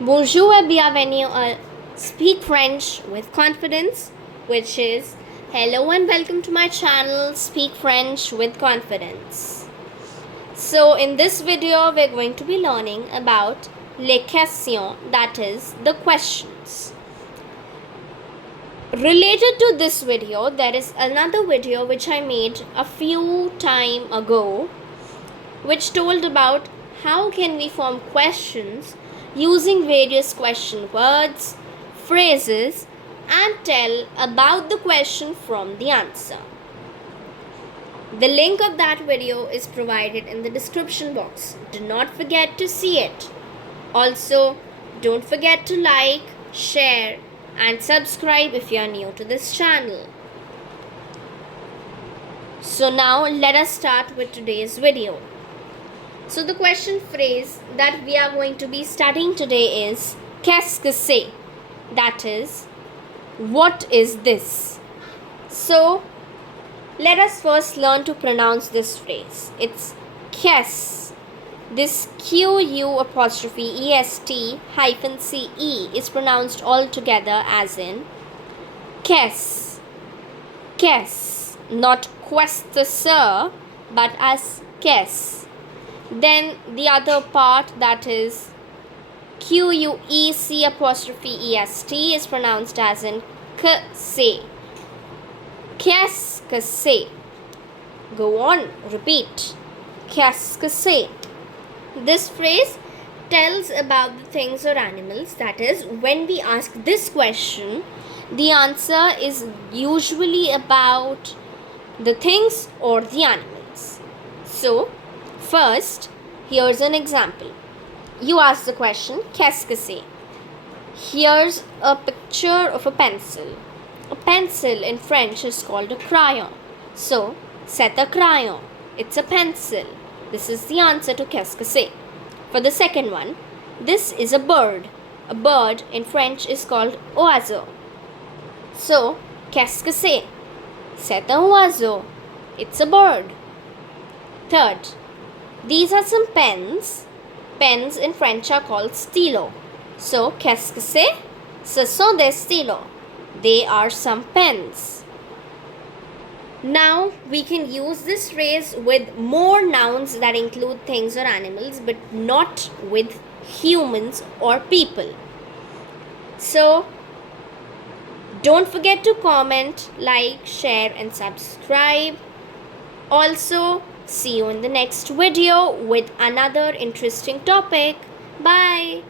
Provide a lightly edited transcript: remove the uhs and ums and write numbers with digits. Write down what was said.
Bonjour et bienvenue à Speak French with Confidence, which is hello and welcome to my channel Speak French with Confidence. So in this video we're going to be learning about les questions, that is the questions. Related to this video, there is another video which I made a few time ago which told about how can we form questions using various question words, phrases, and tell about the question from the answer. The link of that video is provided in the description box. Do not forget to see it. Also, don't forget to like, share, and subscribe if you are new to this channel. So now let us start with today's video. So the question phrase that we are going to be studying today is Qu'est-ce, that is, what is this? So let us first learn to pronounce this phrase. It's Qu'est. This Q-U'-E-S-T-CE is pronounced all together as in Qu'est. Qu'est, not Qu'est-ce, but as Qu'est. Then the other part, that is Q-U-E-C'-E-S-T, is pronounced as in Qu'est. Qu'est-ce. Go on, repeat. Qu'est-ce. This phrase tells about the things or animals. That is, when we ask this question, the answer is usually about the things or the animals. So, first, here's an example. You ask the question, Qu'est-ce? Here's a picture of a pencil. A pencil in French is called a crayon. So, c'est un crayon. It's a pencil. This is the answer to Qu'est-ce. For the second one, this is a bird. A bird in French is called oiseau. So, Qu'est-ce? C'est un oiseau. It's a bird. Third, these are some pens. Pens in French are called stylo. So, Qu'est-ce? Ce sont des stylos. They are some pens. Now, we can use this phrase with more nouns that include things or animals, but not with humans or people. So, don't forget to comment, like, share, and subscribe. Also, see you in the next video with another interesting topic. Bye.